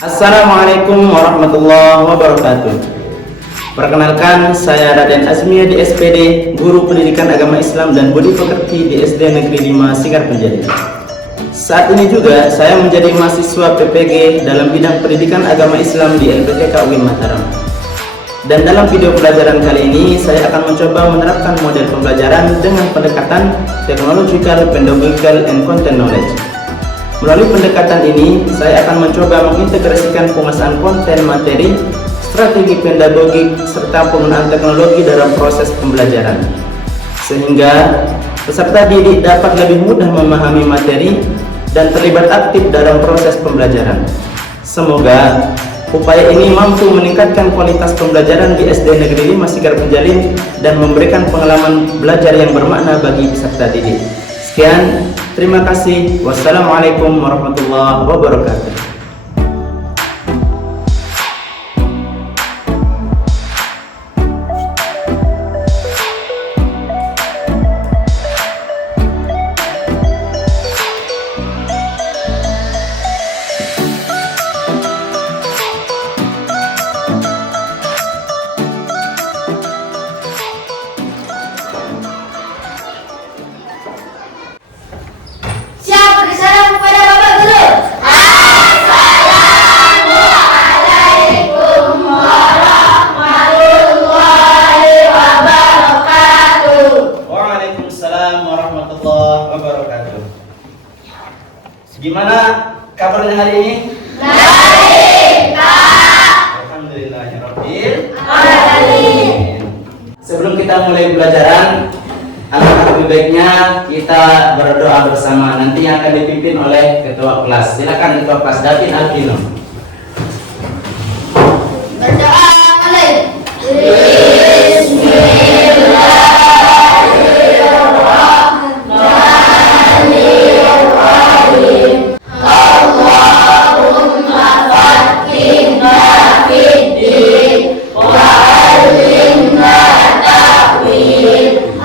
Assalamualaikum warahmatullahi wabarakatuh. Perkenalkan, saya Raden Azmi di SPD, Guru Pendidikan Agama Islam dan Budi Pekerti di SD Negeri 5 Sigar Penjali. Saat ini juga saya menjadi mahasiswa PPG dalam bidang Pendidikan Agama Islam di LPTK UIN Mataram. Dan dalam video pelajaran kali ini saya akan mencoba menerapkan model pembelajaran dengan pendekatan Technological, Pedagogical, and Content Knowledge. Melalui pendekatan ini, saya akan mencoba mengintegrasikan penguasaan konten materi, strategi pedagogik, serta penggunaan teknologi dalam proses pembelajaran. Sehingga peserta didik dapat lebih mudah memahami materi dan terlibat aktif dalam proses pembelajaran. Semoga upaya ini mampu meningkatkan kualitas pembelajaran di SD Negeri 5 Sigar Penjalin dan memberikan pengalaman belajar yang bermakna bagi peserta didik. Sekian, terima kasih. Wassalamualaikum warahmatullahi wabarakatuh. Gimana kabarnya hari ini? Baik, Kak. Alhamdulillahirabbil alamin. Sebelum kita mulai pelajaran, alangkah lebih baiknya kita berdoa bersama. Nanti yang akan dipimpin oleh ketua kelas. Silakan ketua kelas Davin Alvino. Berdoa mulai.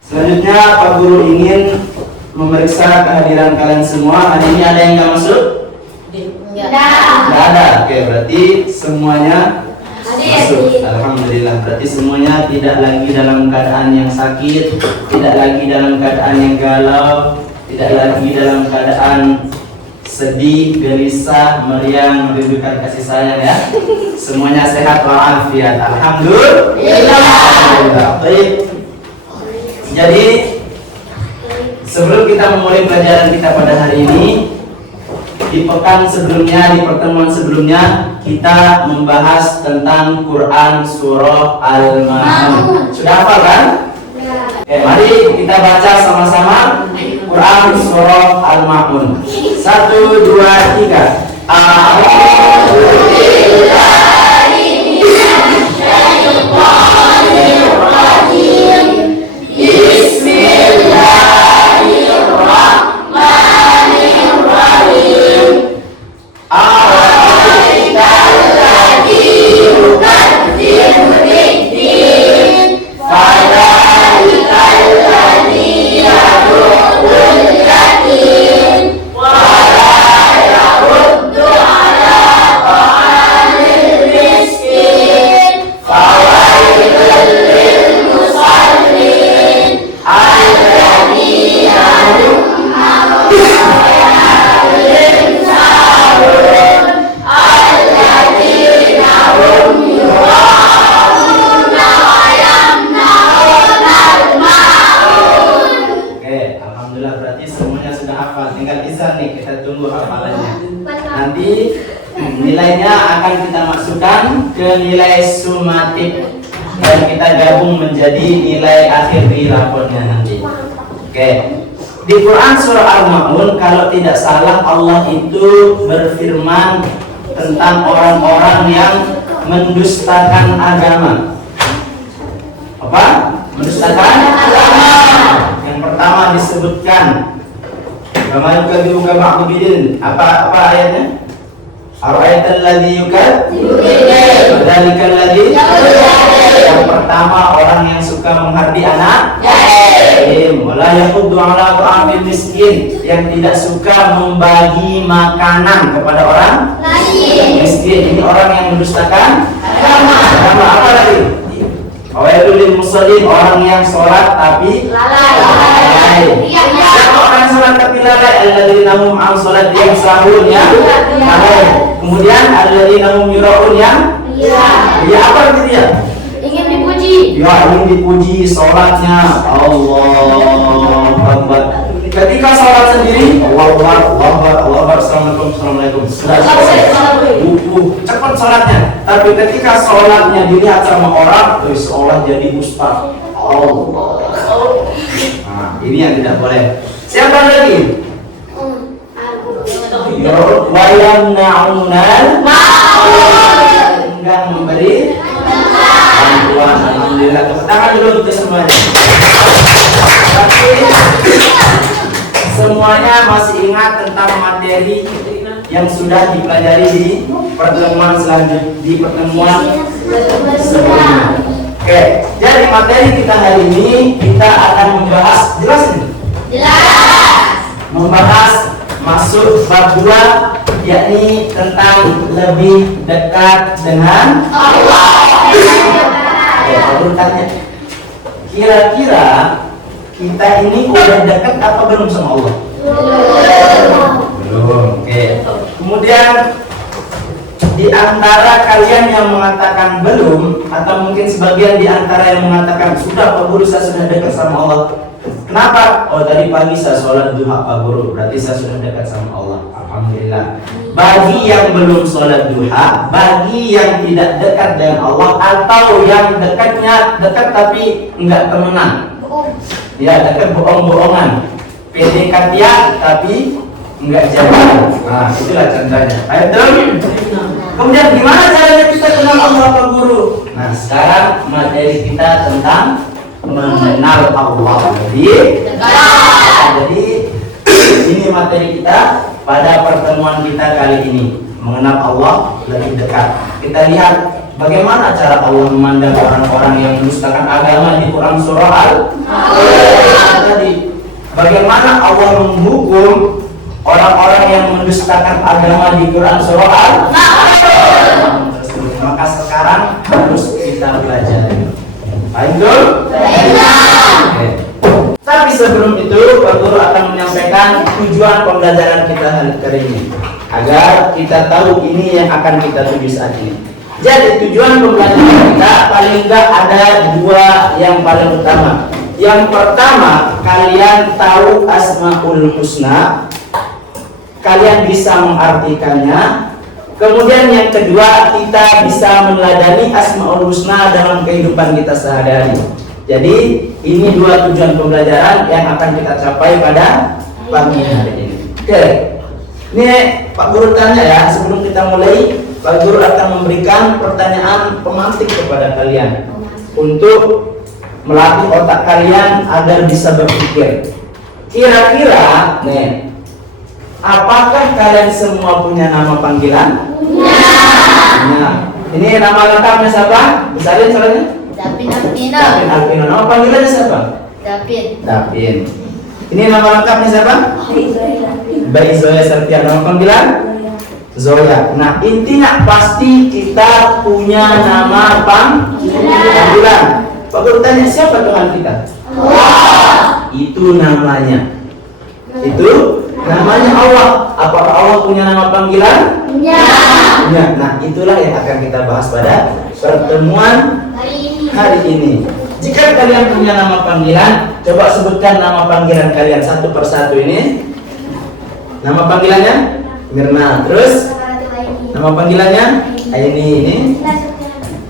Selanjutnya Pak Guru ingin memeriksa kehadiran kalian semua. Hari ini ada yang nggak masuk? Nggak ada. Oke, berarti semuanya masuk. Alhamdulillah. Berarti semuanya tidak lagi dalam keadaan yang sakit, tidak lagi dalam keadaan yang galau, tidak lagi dalam keadaan sedih, gelisah, meriang, merindukan kasih sayang ya. Semuanya sehat walafiat. Alhamdulillah. Baik. Jadi sebelum kita memulai pelajaran kita pada hari ini, di pekan sebelumnya, di pertemuan sebelumnya kita membahas tentang Quran surah Al-Ma'un. Sudah hafal kan? Oke, mari kita baca sama-sama Quran surah Al-Ma'un. 1, 2, 3. Nanti nilainya akan kita masukkan ke nilai sumatif dan kita gabung menjadi nilai akhir di raportnya nanti. Oke. Di Quran surah Al-Ma'un kalau tidak salah Allah itu berfirman tentang orang-orang yang mendustakan agama. Apa? Mendustakan agama. Yang pertama disebutkan apa ayatnya? Ara'aital ladzi yukadzibu fadzalikal ladzi. Yang pertama orang yang suka menghardi anak yatim, wala yaquddu ala ta'amil miskin, yang tidak suka membagi makanan kepada orang Miskin ini orang yang mendustakan agama. Apa lagi? Wailul lil musallin, orang yang sholat tapi lalai. Siapa orang yang sholat tapi lalai? Alladzina hum an sholatihim sahun, ya. Lalai. Kemudian alladzina hum yura'un, ya. Ya, apa arti dia? Ingin dipuji. Ya, ingin dipuji sholatnya. Allahu Akbar. Ketika sholat sendiri, Allahu Akbar, Assalamualaikum. Cepat sholatnya. Tapi ketika sholatnya dilihat sama orang, sholat jadi ustaz. Allah. Nah, ini yang tidak boleh. Siapa lagi? Wayamna'unal enggan memberi bantuan. Alhamdulillah. Tepuk tangan dulu untuk semuanya. Tapi semuanya masih ingat tentang materi yang sudah dipelajari di pertemuan sebelumnya. Oke, jadi materi kita hari ini kita akan membahas, jelas ini? Jelas. Membahas masuk bab 2, yakni tentang lebih dekat dengan Allah. Aku tanya, kira-kira kita ini udah dekat apa belum sama Allah? Belum. Oke. Kemudian di antara kalian yang mengatakan belum, atau mungkin sebagian di antara yang mengatakan sudah Pak Guru, saya sudah dekat sama Allah. Kenapa? Oh, tadi pagi saya sholat duha Pak Guru, berarti saya sudah dekat sama Allah. Alhamdulillah. Bagi yang belum sholat duha, bagi yang tidak dekat dengan Allah, atau yang dekatnya dekat tapi enggak temenan. Ya, dekat bohong-bohongan, PDKT tapi enggak jalan. Nah, itulah contohnya. Ayo, kemudian gimana caranya kita kenal Allah Pak Guru? Nah, sekarang materi kita tentang mengenal Allah. Jadi ini materi kita pada pertemuan kita kali ini, mengenal Allah lebih dekat. Kita lihat bagaimana cara Allah memandang orang-orang yang mendustakan agama di Quran surah tadi. Bagaimana Allah menghukum orang-orang yang mendustakan agama di Quran surah Maka sekarang harus kita pelajari. Baiklah. Tapi sebelum itu, Pak Guru akan menyampaikan tujuan pembelajaran kita hari ini, agar kita tahu ini yang akan kita tuju saat ini. Jadi tujuan pembelajaran kita paling enggak ada dua yang paling utama. Yang pertama, kalian tahu Asmaul Husna, kalian bisa mengartikannya. Kemudian yang kedua, kita bisa meneladani Asmaul Husna dalam kehidupan kita sehari-hari. Jadi ini dua tujuan pembelajaran yang akan kita capai pada pagi hari ini. Oke, ini Pak Guru tanya ya, sebelum kita mulai, Pak Guru akan memberikan pertanyaan pemantik kepada kalian untuk melatih otak kalian agar bisa berpikir. Kira-kira, nih, apakah kalian semua punya nama panggilan? Nah, ini nama lengkapnya siapa? Misalnya soalnya? Dapin Alpino. Dapin Alpino. Nama panggilannya siapa? Dapin. Ini nama lengkapnya siapa? Baik Zoya Sertia. Nama panggilan? Zoya. Nah, intinya pasti kita punya nama panggilan. Pak Guru tanya, siapa Tuhan kita? Allah. Itu namanya. Itu namanya Allah. Apakah Allah punya nama panggilan? Ya. Nah, itulah yang akan kita bahas pada pertemuan hari ini. Jika kalian punya nama panggilan, coba sebutkan nama panggilan kalian satu persatu ini. Nama panggilannya Mirna. Terus nama panggilannya Aini ini.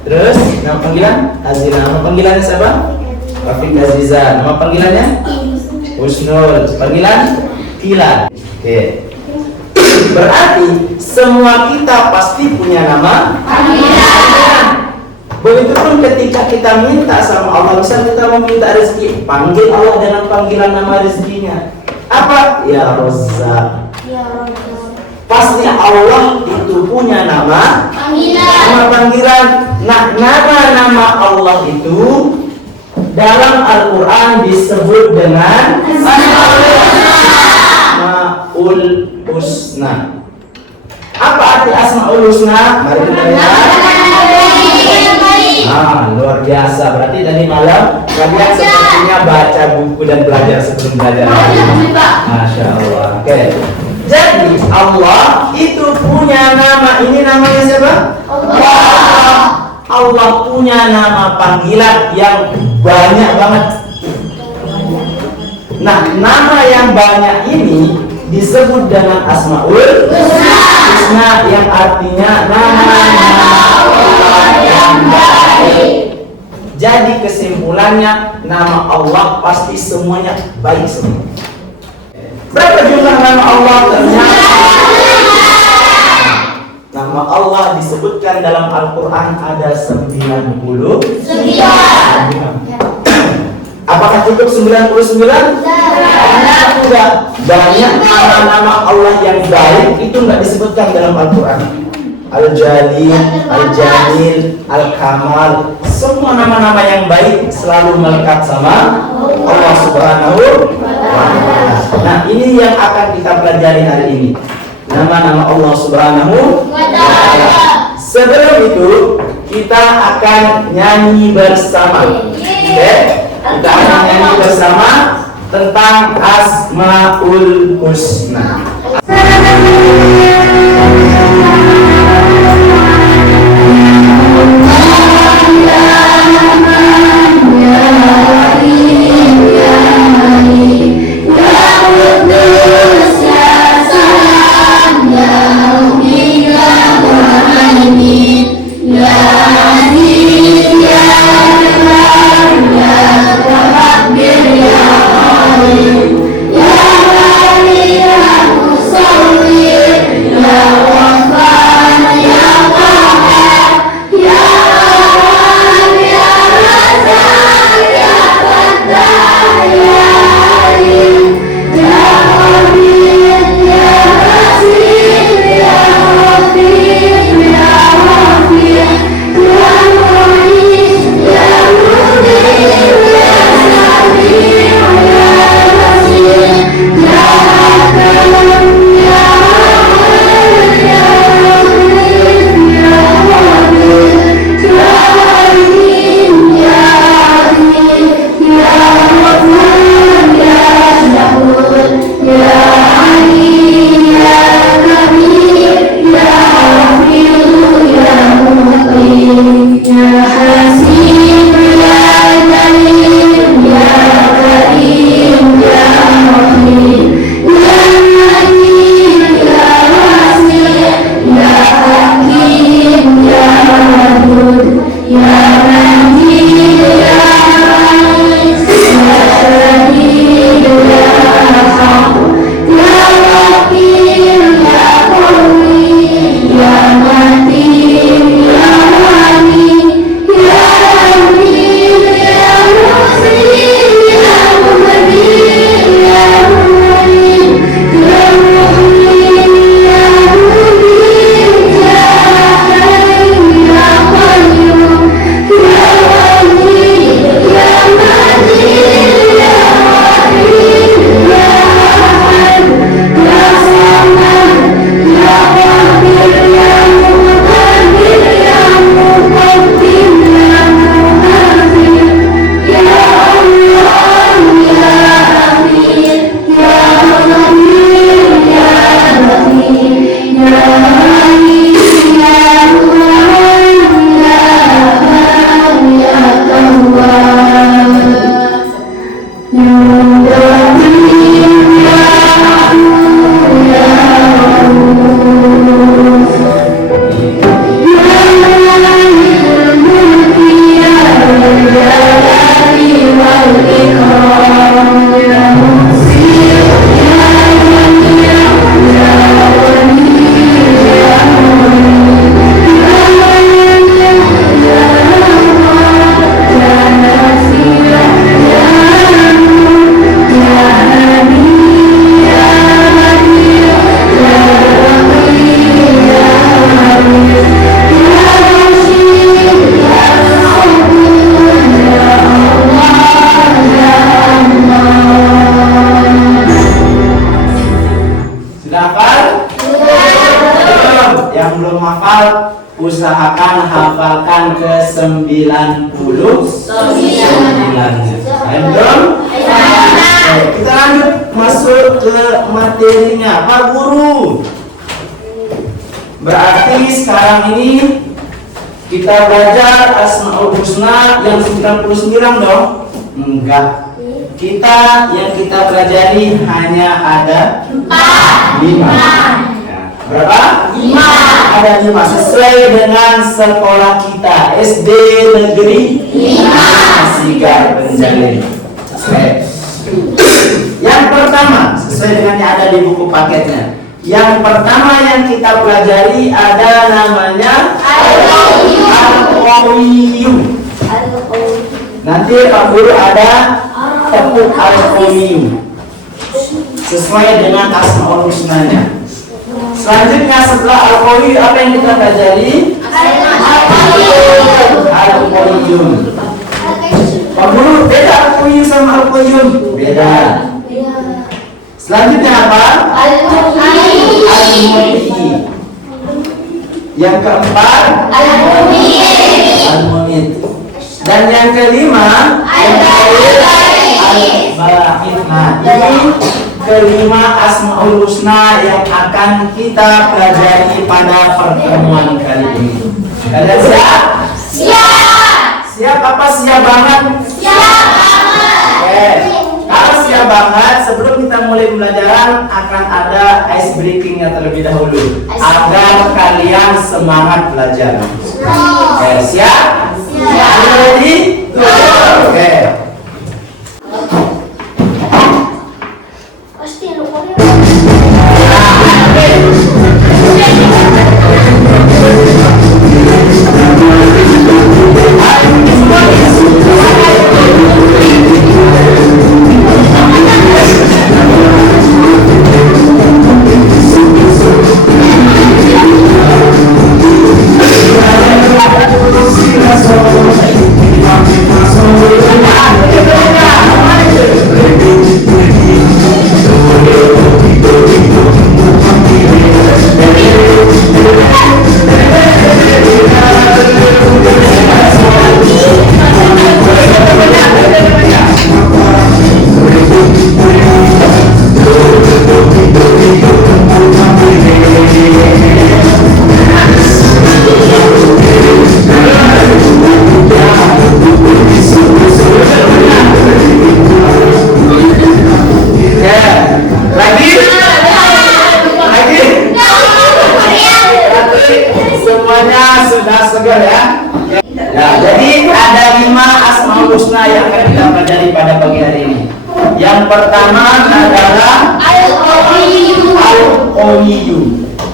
Terus nama panggilan Azina. Nama panggilannya siapa? Rafiq Aziza. Nama panggilannya Husnul. Panggilan Kila. Oke. Berarti semua kita pasti punya nama panggilan. Begitupun ketika kita minta sama Allah, misal kita meminta rezeki, panggil Allah dengan panggilan nama rezekinya. Apa? Ya Razzaq. Pasti Allah itu punya nama panggilan. Nah, nama Allah itu dalam Al-Quran disebut dengan Asmaul Husna. Apa arti Asmaul Asmaul Husna? Mari kita lihat. Luar biasa. Berarti tadi malam kalian sepertinya baca buku dan belajar sebelum belajar. Masya Allah. Oke. Jadi Allah itu punya nama. Ini namanya siapa? Allah. Allah punya nama panggilan yang banyak banget. Nah, nama yang banyak ini disebut dengan Asmaul Husna, yang artinya nama Allah yang baik. Jadi kesimpulannya, nama Allah pasti semuanya baik semua. Berapa jumlah nama Allah? Ternyata nama Allah disebutkan dalam Al-Quran ada 99. Apakah cukup 99? Tidak. Banyak nama-nama Allah yang baik itu tidak disebutkan dalam Al-Quran. Al-Jalil, Al-Jamil, Al-Kamal, semua nama-nama yang baik selalu melekat sama Allah Subhanahu wa Ta'ala. Nah, ini yang akan kita pelajari hari ini, nama-nama Allah Subhanahu wa Ta'ala. Sebelum itu kita akan nyanyi bersama. Oke? Kita akan nyanyi bersama tentang Asmaul Husna. Yang belum hafal, usahakan hafalkan ke 99. Belum? Oke, kita lanjut masuk ke materinya, Pak Guru. Berarti sekarang ini kita belajar Asmaul Husna yang 99 dong? Enggak. Yang kita pelajari hanya ada 5. Berapa? 5. Ada 5 sesuai dengan sekolah kita SD Negeri 5 Sigar Penjalin. Yang pertama sesuai dengan yang ada di buku paketnya. Yang pertama yang kita pelajari ada namanya Al-Qawiyyu. Nanti Pak Guru ada tepuk Al-Qawiyyu sesuai dengan Asmaul Husnanya. Selanjutnya setelah Al-Qawiyyu apa yang kita pelajari? Al-Qawiyyu. Pak Guru, beda Al-Qawiyyu sama Al-Qayyum? Beda. Selanjutnya apa? Al-Mu'ti. Yang keempat Al-Munit. Dan yang kelima Al-Ba'id. Nah, ini kelima Asmaul Husna yang akan kita pelajari pada pertemuan kali ini. Kalian siap? Siap apa siap banget? Oke. Kalau siap banget, sebelum kita mulai pembelajaran akan ada ice breakingnya terlebih dahulu agar kalian semangat belajar. Oke, siap? Ready? Oke. Semuanya sudah segar ya. Nah, jadi ada 5 Asmaul Husna yang akan kita pelajari pada pagi hari ini. Yang pertama adalah Al-Qawiyyu.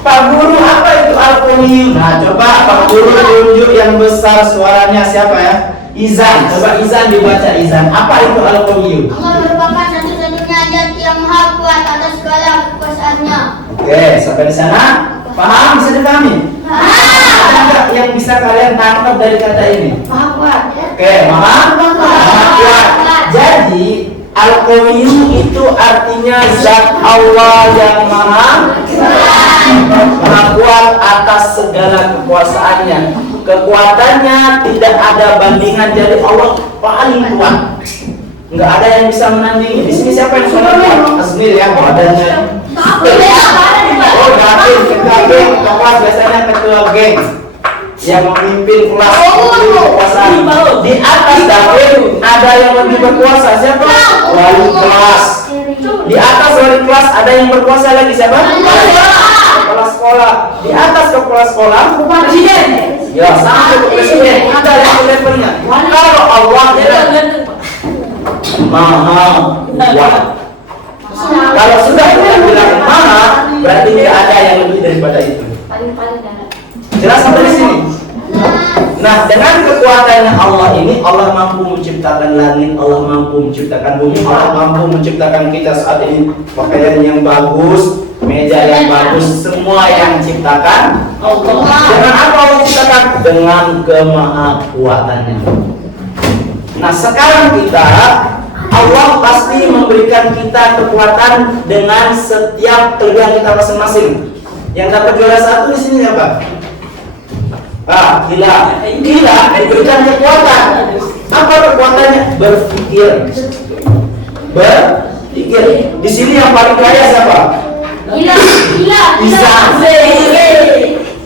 Pak Guru, apa itu Al-Qawiyyu? Nah, coba Pak Guru tunjuk yang besar suaranya siapa ya? Izan. Coba Izan dibaca Izan. Apa itu Al-Qawiyyu? Allah merupakan satu-satunya zat yang maha kuat atas segala kekuasaannya. Oke, sampai di sana paham? Bisa dipahami? Ada nggak yang bisa kalian tangkap dari kata ini? Maha kuat. Oke, maha kuat. Jadi Al-Qawiyyu itu artinya zat Allah yang maha kuat atas segala kekuasaannya. Kekuatannya tidak ada bandingan, jadi Allah paling kuat. Nggak ada yang bisa menandingi. Di sini siapa yang paling kuat? Asmir ya, badannya. Oh, ketua geng, kelas biasanya ketua geng yang memimpin kelas, kekuasaan. Di atas David ada yang lebih berkuasa, siapa? Wali kelas. Di atas wali kelas ada yang berkuasa lagi, siapa? Kepala sekolah. Di atas kepala sekolah presiden. Ya, sampai ke presiden ada yang levelnya. Kalau Allah maha kuat. Kalau sudah kita bilang maha, berarti tidak ada yang lebih daripada itu. Jelas sampai di sini. Nah, dengan kekuatan Allah ini, Allah mampu menciptakan langit, Allah mampu menciptakan bumi, Allah mampu menciptakan kita saat ini pakaian yang bagus, meja yang bagus, semua yang diciptakan Allah. Dengan apa Allah ciptakan? Dengan kemahakuatannya. Nah, sekarang kita Allah pasti memberikan kita kekuatan dengan setiap kelebihan kita masing-masing. Yang dapat juara 1 di sini apa? Gila diberikan kekuatan. Apa kekuatannya? Berpikir. Di sini yang paling kaya siapa?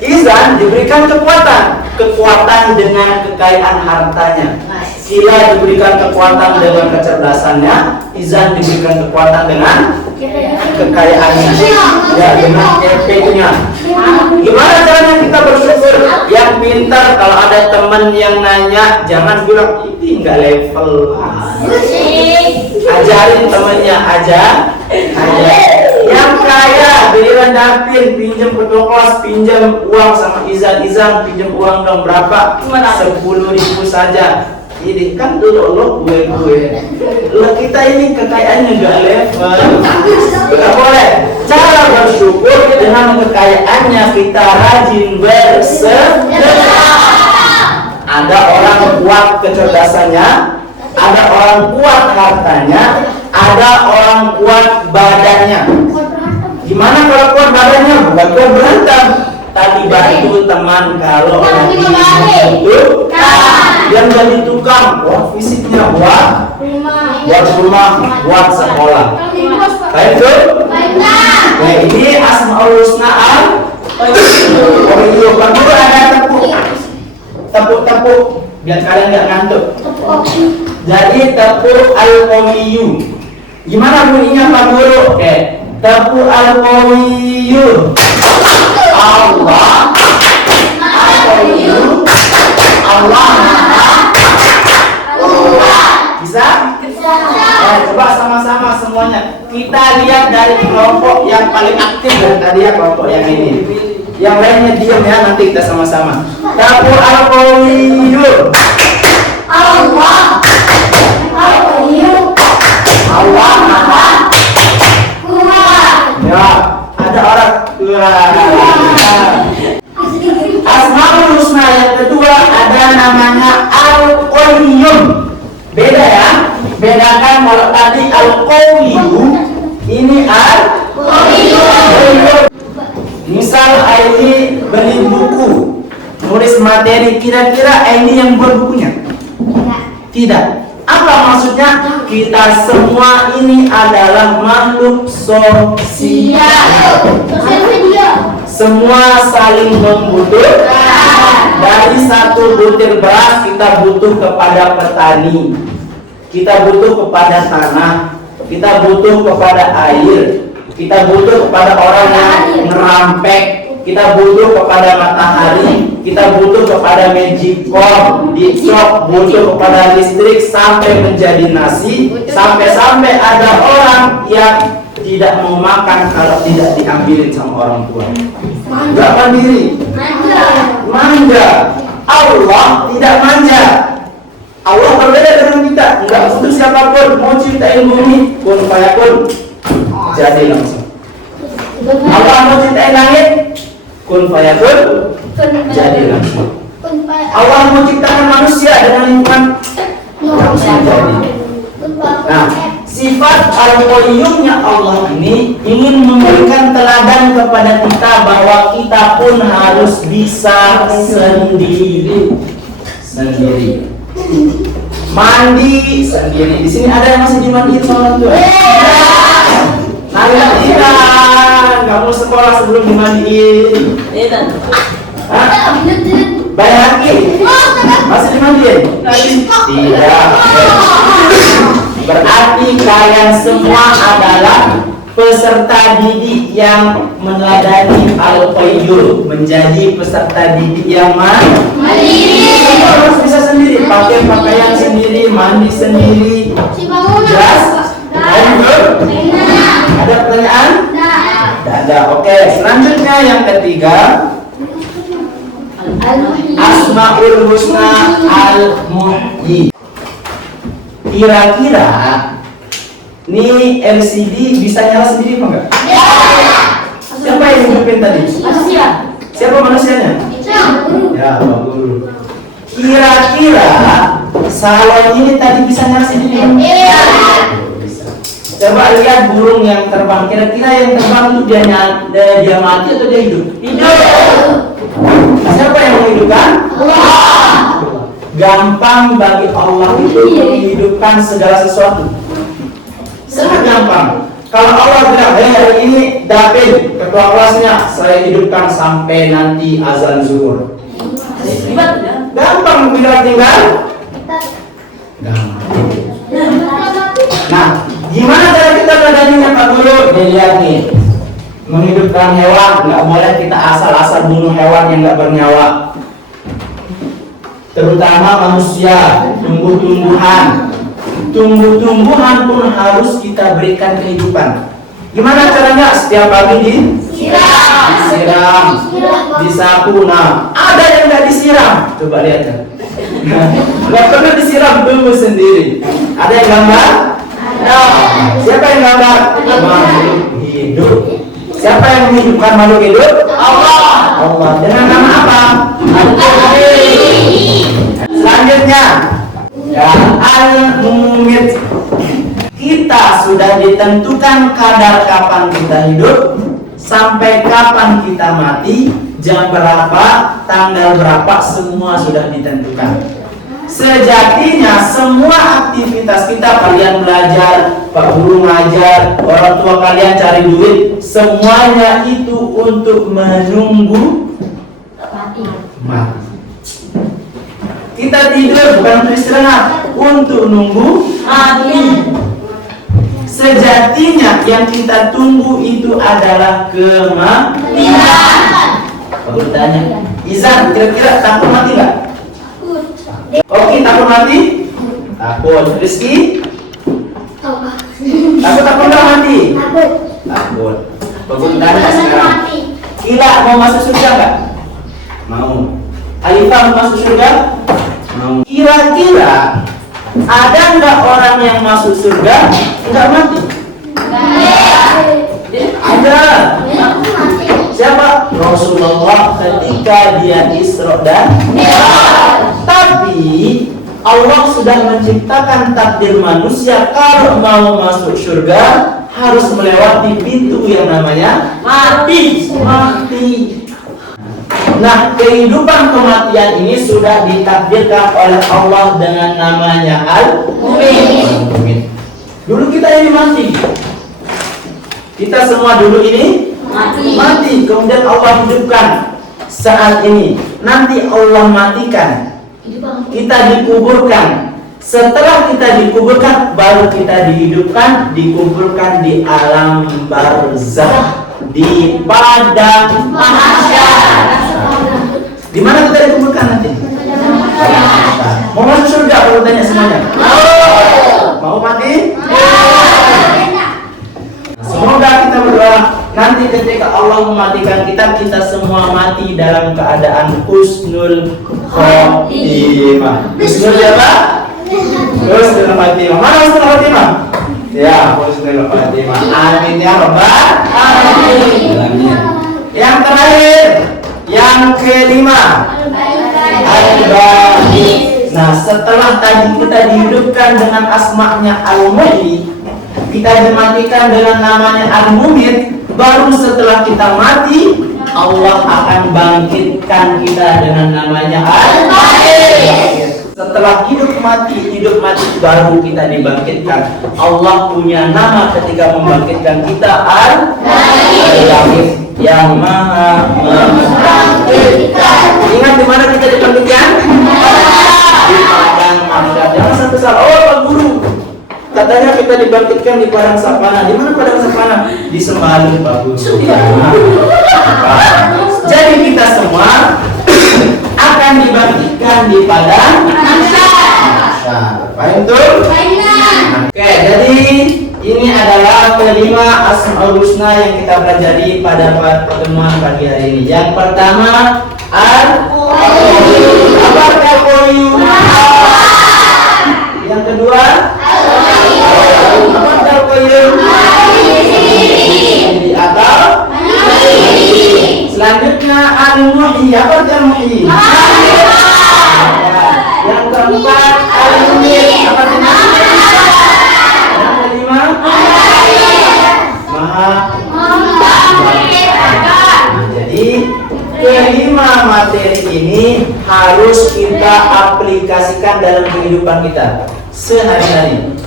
Izan diberikan kekuatan dengan kekayaan hartanya. Gila diberikan kekuatan dengan kecerdasannya. Izan diberikan kekuatan dengan kekayaannya, ya, dengan efeknya. Gimana caranya kita bersyukur? Yang pintar, kalau ada teman yang nanya, jangan bilang ini nggak level. Ajarin temennya aja. Yang kaya giliran dapin, pinjam ke kelas, pinjam uang sama Izan, pinjam uang dong berapa? 10.000 saja. Ini kan dulu gue. Lo kita ini kekayaannya nggak level. Nggak boleh. Cara bersyukur dengan kekayaannya kita rajin bersedekah. Ada orang kuat kecerdasannya, ada orang kuat hartanya, ada orang kuat badannya. Gimana kalau kuat badannya? Bukan kuat berantem. Tadi bantu teman kalau itu yang jadi tukang, buat fisiknya, buat rumah, buat sekolah. Baik itu? Nah, ini Asmaul Husna Kamu ada tepuk biar kalian nggak ngantuk. Jadi tepuk Al-Qawiyyu. Gimana bunyinya Pak Guru? Tepuk Al-Qawiyyu. Allah Al-Qawiyyu. Allah Bisa? Coba sama-sama semuanya. Kita lihat dari kelompok yang paling aktif dari tadi ya, kelompok yang ini. Yang lainnya diam ya, nanti kita sama-sama. Tepuk Al-Qawiyyu. Allah Al-Qawiyyu. Allah Maha Kuat. Ya, ada orang Asmaul Husna yang kedua ada namanya Al-Qayyum. Beda ya. Bedakan kalau tadi Al-Qawiyyu, ini Al-Qayyum. Misal ini beli buku, nulis materi, kira-kira ini yang buat bukunya? Tidak. Apa maksudnya? Kita semua ini adalah makhluk sosial. Semua saling membutuhkan. Dari satu butir beras kita butuh kepada petani, kita butuh kepada tanah, kita butuh kepada air, kita butuh kepada orang yang ngerampek, kita butuh kepada matahari, kita butuh kepada magicom, dicok, butuh kepada listrik sampai menjadi nasi, sampai ada orang yang tidak mau makan kalau tidak diambilin sama orang tua. Enggak mandiri, manja. Allah tidak manja. Allah berbeda dengan kita. Enggak butuh siapapun. Mau ciptain bumi, kun fayakun, jadi langsung. Allah mau ciptain langit, kun fayakun, jadi langsung. Allah mau ciptakan manusia dengan lingkungan, langsung jadi. Nah, sifat Al-Qayyumnya Allah ini ingin memberikan teladan kepada kita bahwa kita pun harus bisa sendiri. Mandi sendiri. Di sini ada yang masih dimandiin sama orang tua? Tidak. Kamu sekolah sebelum dimandiin. Bayangin. Masih dimandiin? Tidak. Berarti kalian semua adalah peserta didik yang meneladani Al-Qayyum, menjadi peserta didik yang mandiri. Harus bisa sendiri, pakai pakaian sendiri, mandi sendiri. Jelas? Ada pertanyaan? Tidak ada. Oke, selanjutnya yang ketiga, Asmaul Husna Al-Muhyi. Kira-kira ini LCD bisa nyala sendiri apa enggak? Siapa yang hidupin tadi? Manusia. Siapa manusianya? Ya, Pak Guru. Kira-kira salon ini tadi bisa nyala sendiri? Bisa. Coba lihat burung yang terbang. Kira-kira yang terbang itu dia mati atau dia hidup? Hidup. Siapa yang menghidupkan? Allah. Gampang bagi Allah itu menghidupkan segala sesuatu. Sangat gampang. Kalau Allah bilang, hari ini David ketua kelasnya saya hidupkan sampai nanti azan zuhur. Gampang bila tinggal. Gampang. Nah, gimana cara kita mengadaninya Pak Guru? Lihat nih, menghidupkan hewan nggak boleh kita asal-asal bunuh hewan yang nggak bernyawa. Terutama manusia, tumbuh-tumbuhan. Tumbuh-tumbuhan pun harus kita berikan kehidupan. Gimana caranya? Setiap pagi disiram, disapu. Nah, ada yang nggak disiram. Coba lihat kan. Nggak perlu disiram, tumbuh sendiri. Ada yang gambar? Ada. Siapa yang gambar? Makhluk hidup. Siapa yang menghidupkan makhluk hidup? Allah. Allah. Dengan nama apa? Selanjutnya, ya, al-mumit. Kita sudah ditentukan kadar kapan kita hidup, sampai kapan kita mati, jam berapa, tanggal berapa, semua sudah ditentukan. Sejatinya semua aktivitas kita, kalian belajar, Pak Guru ngajar, orang tua kalian cari duit, semuanya itu untuk menunggu mati. Kita tidur bukan untuk istirahat, untuk nunggu mati. Sejatinya yang kita tunggu itu adalah kematian. Aku bertanya, Izan, kira-kira takut mati nggak? Oke, takut mati? Takut. Rizky? Takut nggak mati? Takut. Aku bertanya sekarang. Ila mau masuk surga nggak? Mau. Alifah mau masuk surga? Mau. Kira-kira ada nggak orang yang masuk surga nggak mati? Ada. Siapa? Rasulullah ketika dia Isra dan Mi'raj. Tapi Allah sudah menciptakan takdir manusia kalau mau masuk surga harus melewati pintu yang namanya mati. Nah, kehidupan kematian ini sudah ditakdirkan oleh Allah dengan namanya Al-Mumit. Dulu kita ini mati. Kita semua dulu ini mati. Kemudian Allah hidupkan saat ini. Nanti Allah matikan. Kita dikuburkan. Setelah kita dikuburkan, baru kita dihidupkan, dikuburkan di alam barzakh, di padang mahsyar. Di mana kita dikuburkan nanti? Mau masuk surga? Kalau tanya semuanya. Mau mati? Semoga kita berdoa nanti ketika Allah mematikan kita, kita semua mati dalam keadaan husnul khotimah. Husnul apa? Husnul khotimah. Mana husnul khotimah? Ya, husnul khotimah. Amin ya rabbal alamin. Yang terakhir, yang kelima, Al-Baqi. Nah, setelah tadi kita dihidupkan dengan asma'nya Al-Muhyi, kita dimatikan dengan namanya Al-Mumit, baru setelah kita mati Allah akan bangkitkan kita dengan namanya Al-Baqi. Setelah hidup mati baru kita dibangkitkan. Allah punya nama ketika membangkitkan kita, Al-Baqi, yang maha membangkitkan. Ingat di mana kita dibangkitkan? Di padang mahsyar. Jangan sampai salah. Oh Pak Guru, katanya kita dibangkitkan di padang savana. Di mana padang savana? Di Sembalun Pak Guru. Jadi kita semua akan dibangkitkan di padang mahsyar. Paham tuh? Oke, jadi ini adalah kelima Asmaul Husna yang kita pelajari pada pertemuan pagi hari ini. Yang pertama, Al-Qayyum. Apa Al-Qayyum? Yang kedua, Al-Qayyum. Apa Al-Qayyum? Di akal. Selanjutnya Al-Muhyi. Apa Al-Muhyi? Yang keempat, Al-Mumit. Apa artinya? Yang kelima, kelima materi ini harus kita aplikasikan dalam kehidupan kita sehari-hari.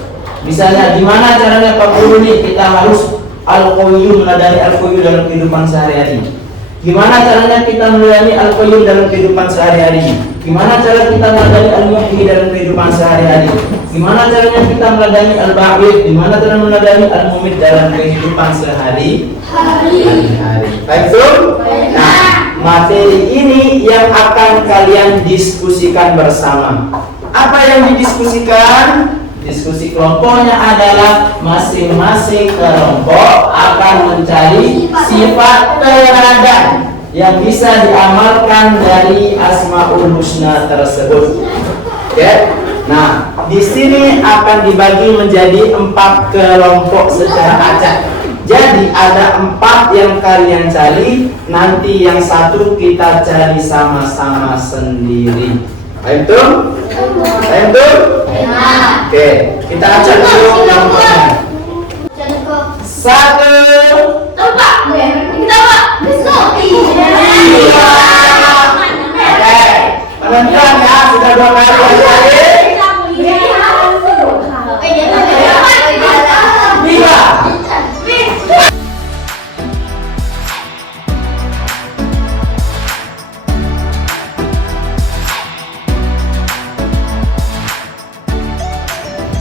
Misalnya gimana caranya Pak Guru nih kita harus al-qayyum, meladani al-qayyum dalam kehidupan sehari-hari. Gimana caranya kita melayani al-qayyum dalam kehidupan sehari-hari? Gimana cara kita meladani al-muhyi dalam kehidupan sehari-hari? Gimana caranya kita meladani al-ba'id? Gimana cara meladani al-mumit dalam kehidupan sehari-hari? Baik, betul? Nah, materi ini yang akan kalian diskusikan bersama. Apa yang didiskusikan? Diskusi kelompoknya adalah masing-masing kelompok akan mencari sifat teladan yang bisa diamalkan dari Asmaul Husna tersebut. Oke. Nah, di sini akan dibagi menjadi 4 kelompok secara acak. Jadi ada 4 yang kalian cari, nanti yang 1 kita cari sama-sama sendiri. Ayo betul? Ayo betul? Oke, kita acak dulu kelompoknya. 1. Oke, penentuan ya, sudah 2 kali cari. 3.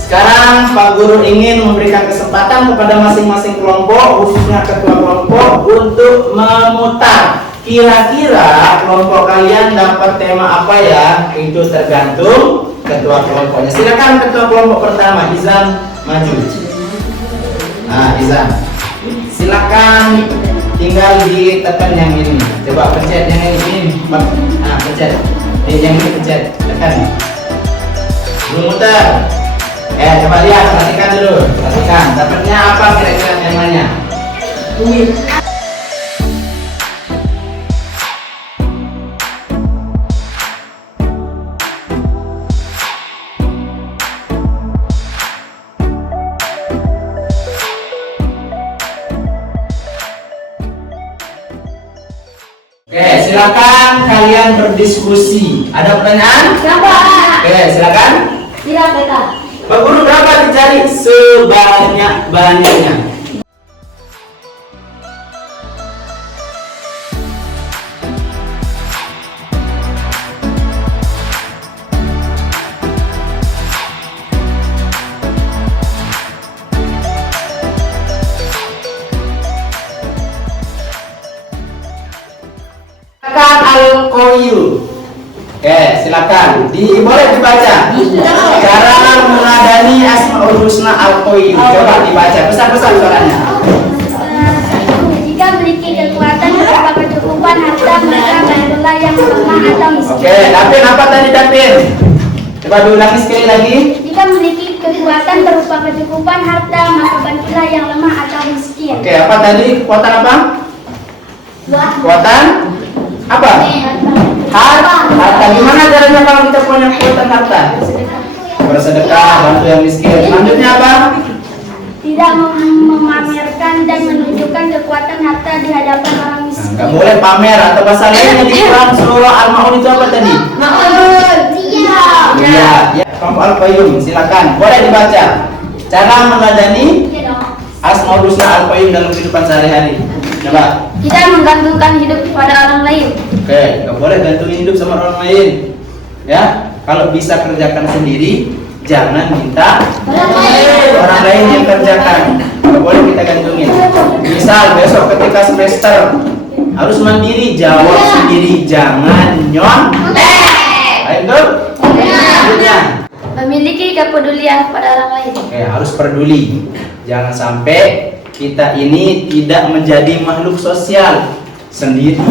Sekarang Pak Guru ingin memberikan kesempatan kepada masing-masing kelompok, khususnya ketua kelompok, untuk memutar. Kira-kira kelompok kalian dapat tema apa ya? Itu tergantung ketua kelompoknya. Silakan ketua kelompok pertama, Izan, maju. Nah, Izan, silakan tinggal ditekan yang ini. Coba pencet yang ini. Nah, pencet. Yang ini pencet. Tekan. Belum muter. Coba lihat, perhatikan dulu. Perhatikan, dapatnya apa kira-kira temanya? Duit. Oke, silakan kalian berdiskusi. Ada pertanyaan? Oke, silakan. Pak Guru dapat dicari sebanyak-banyaknya. Silakan al-qayyum. Oke, silakan. Boleh dibaca. Cara mengadani Asmaul Husna al-qayyum. Coba dibaca. Besar-besar suaranya. Jika memiliki kekuatan berupa kecukupan harta, maka bantulah yang lemah atau miskin. Oke, Dapin apa tadi Dapin? Coba diulangi sekali lagi. Jika memiliki kekuatan berupa kecukupan harta, maka bantulah yang lemah atau miskin. Oke, apa tadi? Kekuatan apa? Kekuatan apa? Harta. Gimana caranya kalau kita punya kekuatan harta? Bersedekah, bantu yang miskin. Selanjutnya apa? Tidak memamerkan dan menunjukkan kekuatan harta di hadapan orang miskin. Nggak boleh pamer atau bahasa lainnya di Quran surah Al-Maun itu apa tadi? Iya. Ya. Kelompok al-qayyum, silakan. Boleh dibaca. Cara meladani Asmaul Husna al-qayyum dalam kehidupan sehari-hari. Coba. Tidak menggantungkan hidup kepada orang lain. Oke, nggak boleh gantungin hidup sama orang lain. Ya, kalau bisa kerjakan sendiri, jangan minta orang lain yang kerjakan. Nggak boleh kita gantungin. Misal besok ketika semester harus mandiri, jawab sendiri, jangan nyontek. Ayo tuh. Selanjutnya. Memiliki kepedulian pada orang lain. Oke, harus peduli. Jangan sampai kita ini tidak menjadi makhluk sosial, sendiri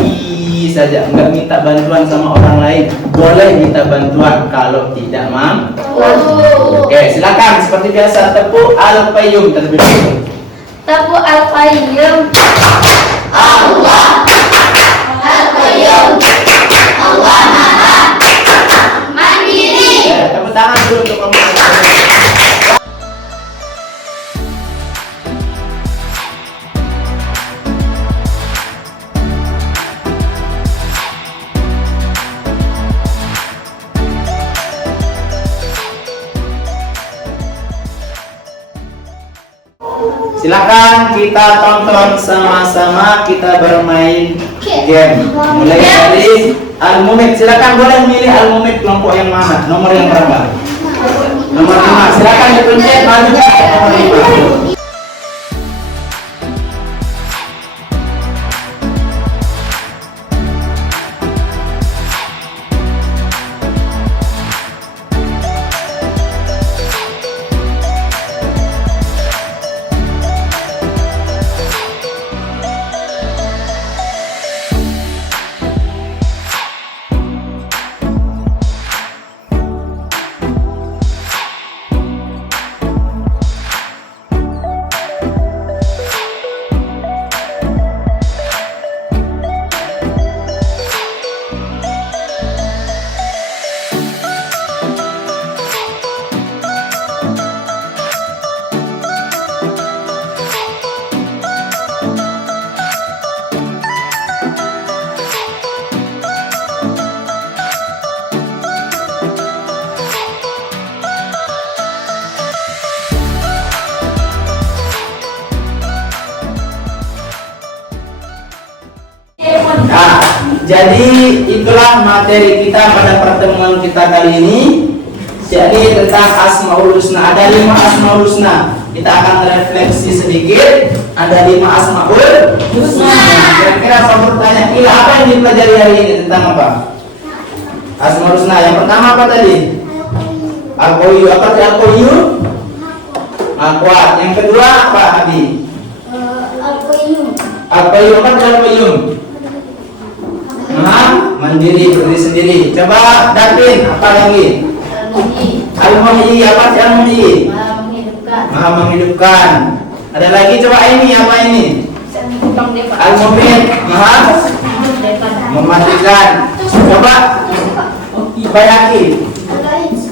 saja, nggak minta bantuan sama orang lain. Boleh minta bantuan kalau tidak mampu. Oke, silakan seperti biasa tepuk al-qayyum terlebih dahulu. Tepuk al-qayyum. Allah al-qayyum. Allah maha mandiri. Tepuk tangan dulu untuk kamu. Silakan kita tonton sama-sama kita bermain game. Mulai dari Al-Mumit. Silakan boleh milih Al-Mumit kelompok yang mana? Nomor yang berapa? Nomor 5. Silakan dipencet maju ke nomor 5. Nah, jadi itulah materi kita pada pertemuan kita kali ini. Jadi tentang Asmaul Husna. Ada 5 Asmaul Husna. Kita akan refleksi sedikit. Ada 5 Asmaul Husna. Kira-kira saya bertanya, apa yang dipelajari hari ini tentang apa? Asmaul Husna. Yang pertama apa tadi? Al-Qayyum. Apa tadi Al-Qayyum? Al-Quat. Yang kedua apa, Abi? Al-Qayyum. Al-Qayyum. Apa tadi Al-Qayyum? Mandiri, berdiri sendiri. Coba Davin, apa lagi? Al-Muhyi. Apa sih Al-Muhyi? Maha menghidupkan. Ada lagi, coba ini apa ini? Al-Mumit. Maha mematikan. Coba bayaki.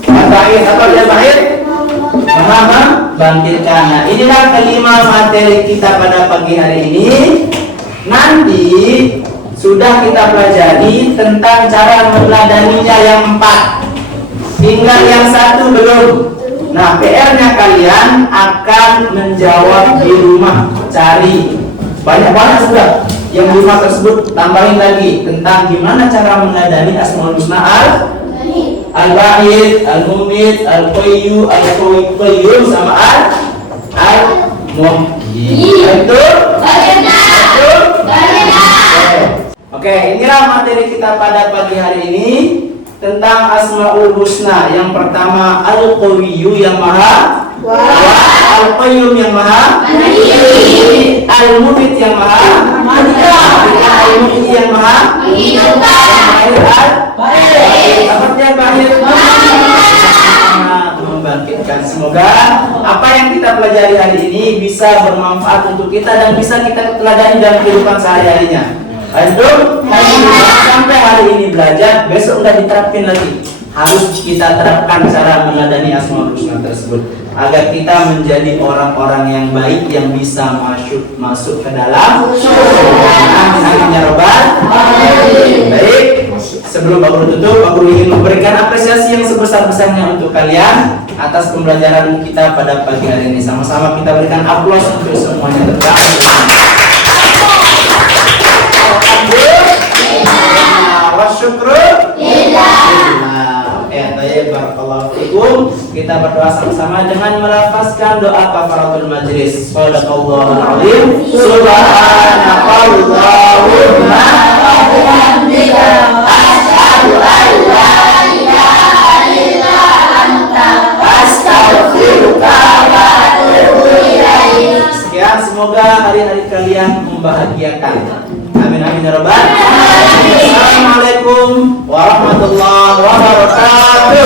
Al-Ba'id. Apa dia Al-Ba'id? Maha membangkitkan. Nah, inilah kelima materi kita pada pagi hari ini. Nanti sudah kita pelajari tentang cara meneladaninya yang 4. Tinggal yang 1 belum. Nah, PR-nya kalian akan menjawab di rumah. Cari banyak-banyak sudah yang di rumah tersebut. Tambahin lagi tentang gimana cara meneladani Asmaul Husna Al-Ba'id, Al-Mumit, Al-Qayyum, Al-Qayyum sama Al-Muhyi. Betul? Oke, inilah materi kita pada pagi hari ini tentang Asmaul Husna. Yang pertama Al-Qawiyyu yang Maha Kuat, Al-Qayyum yang Maha Mandiri, Al-Mumit yang Maha Al-Muhyi yang Maha Menghidupkan, seperti yang Bahir membangkitkan. Semoga apa yang kita pelajari hari ini bisa bermanfaat untuk kita dan bisa kita teladani dalam kehidupan sehari-harinya. Antum sampai hari ini belajar, besok udah diterapin lagi. Harus kita terapkan cara meneladani Asmaul Husna tersebut agar kita menjadi orang-orang yang baik yang bisa masuk ke dalam surga. Amin ya rabbal alamin. Baik, sebelum aku tutup, aku ingin memberikan apresiasi yang sebesar-besarnya untuk kalian atas pembelajaran kita pada pagi hari ini. Sama-sama kita berikan aplaus untuk semuanya. Syukru barakallahu fikum. Kita berdoa sama-sama dengan melafazkan doa kafaratul majlis. Shadaqallahul azim. Subhanakallahumma wa bihamdika asyhadu an la ilaha illa anta astaghfiruka wa atubu ilaik. Sekian, semoga hari-hari kalian membahagiakan. Amin amin ya rabbal alamin. Assalamualaikum warahmatullahi wabarakatuh.